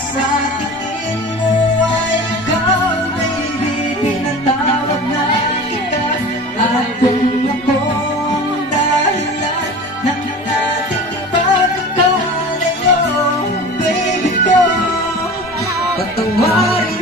Sa tingin mo ay ikaw, baby, tinatawag na kita. At kung ako ang dahilan ng ating pagkakalayo, baby ko, patawarin